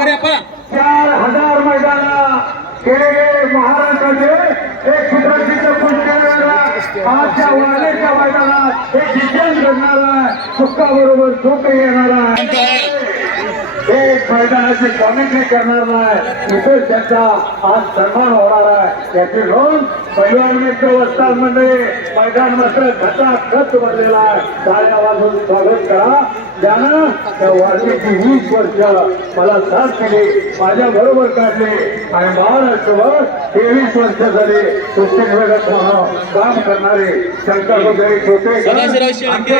सहकार्य पहा चार हजार मैदान केलेले महाराष्ट्राचे एक सुप्रसिद्ध कुस्तीवेळा आजच्या वालेच्या मैदानात एक दिग्गज घडणारा सुक्का बरोबर सुख येणार आहे. मैदानाची कॉमेंट्री करणार नाही. इथे त्यांचा आज सन्मान होणार आहे. याची नोंद पहिल्या मित्र वस्ताद मंडळी मैदान मात्र घटा खत भरलेला आहे. टाळ्या वाजून स्वागत करा. त्यानं त्या वारलीची वीस वर्ष मला साथ केली माझ्या बरोबर काढले. आणि महाराष्ट्रभर तेवीस वर्ष झाले. कुस्ती निवेदक काम करणारे शंकर वगैरे होते सदाशिवराव शेळके.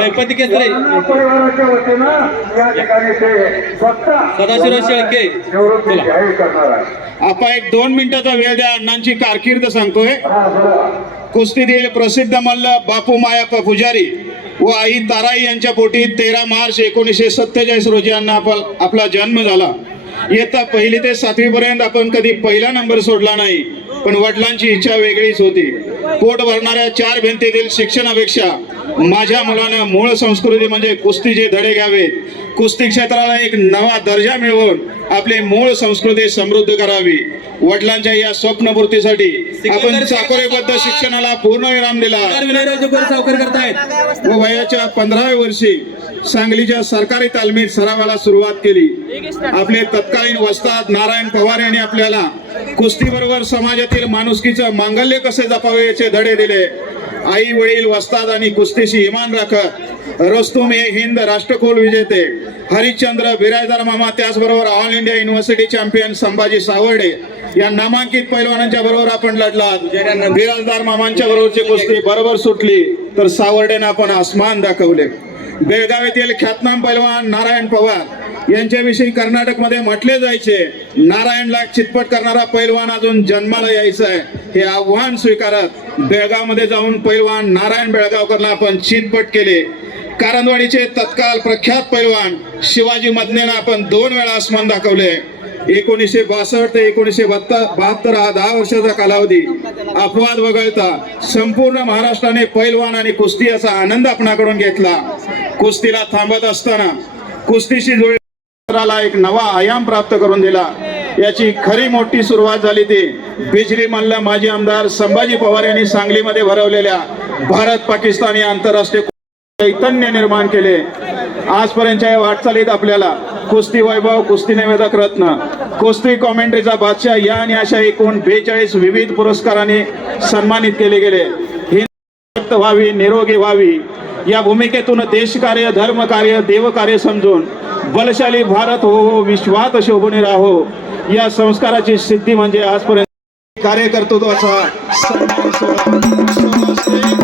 गणपती केसरे. परिवाराच्या वतीनं या ठिकाणी ते स्वतः सदाशिवराव शेळके. निवृत्ती जाहीर करणार आहे आपा एक दोन मिनिटाचा वेळ द्या अण्णांची कारकीर्द सांगतोय हा कुस्तीतील प्रसिद्ध मल्ल बापू मायाप्पा पुजारी व आई ताराई यांच्या पोटी तेरा मार्च एकोणीसशे सत्तेचाळीस रोजी यांना आपण आपला जन्म झाला इयत्ता पहिली ते सातवी पर्यंत आपण कधी पहिला नंबर सोडला नाही पण वडिलांची इच्छा वेगळीच होती. पोट भरणाऱ्या चार भिंतीतील शिक्षणापेक्षा माझ्या मुलानं मूळ संस्कृती म्हणजे कुस्तीचे धडे घ्यावेत कुस्ती क्षेत्राला एक नवा दर्जा मिळवून आपली मूळ संस्कृती समृद्ध करावी. वडिलांच्या या स्वप्नपूर्तीसाठी आपण चाकोरेबद्ध शिक्षणाला पूर्ण विराम दिला व वयाच्या पंधराव्या वर्षी सांगलीच्या सरकारी तालमीत सरावाला सुरुवात केली. आपले तत्कालीन वस्ताद नारायण पवार यांनी आपल्याला कुस्तीबरोबर समाजातील माणुसकीचं मांगल्य कसे जपावे याचे धडे दिले. आई वडील वस्ताद आणि कुस्तीशी इमान राखत. रस्तुम हे हिंद राष्ट्रकुल विजेते. हरिश्चंद्र बिराजदार मामा त्याचबरोबर all India university champion Sambhaji Sawarde. या नामांकित पैलवानांच्या बरोबर आपण लढलात. बिराजदार मामांच्या बरोबरची कुस्ती बरोबर सुटली. तर सावर्डेनं आपण आसमान दाखवले. बेळगाव येथील ख्यातनाम पैलवान नारायण पवार यांच्याविषयी कर्नाटकमध्ये म्हटले जायचे नारायणला चितपट करणारा पैलवान अजून जन्माला यायचं आहे. हे आव्हान स्वीकारत बेळगावमध्ये जाऊन पैलवान नारायण बेळगावकरला आपण चितपट केले. कारंदवाडीचे तत्काल प्रख्यात पैलवान शिवाजी मदनेला आपण दोन वेळा आसमान दाखवले. एकोणीसशे बासष्ट ते एकोणीसशे बहात्तर हा दहा वर्षाचा कालावधी. अपवाद वगळता संपूर्ण महाराष्ट्राने पैलवान आणि कुस्ती याचा आनंद आपणाकडून घेतला. कुस्तीला थांबत असताना कुस्तीशी जोडला एक नवा आयाम प्राप्त करून दिला. याची खरी मोठी सुरुवात झाली ती बिजली मल्ल माजी आमदार संभाजी पवार यांनी सांगलीमध्ये भरवलेल्या भारत पाकिस्तानी आंतरराष्ट्रीय चैतन्य निर्माण केले. आजपर्यंतच्या या वाटचालीत आपल्याला कुस्ती वैभव कुस्ती निवेदक रत्न कुस्ती कॉमेंट्रीचा बादशाह या आणि अशा एकूण बेचाळीस विविध पुरस्काराने सन्मानित केले गेले. हिंद व्हावी निरोगी व्हावी. या भूमिकेतून देशकार्य धर्मकार्य देवकार्य समजून बलशाली भारत हो हो विश्वात शोभून राहो. या संस्काराची सिद्धी म्हणजे आजपर्यंत कार्यकर्तृत्वाचा सन्मान सोहळा.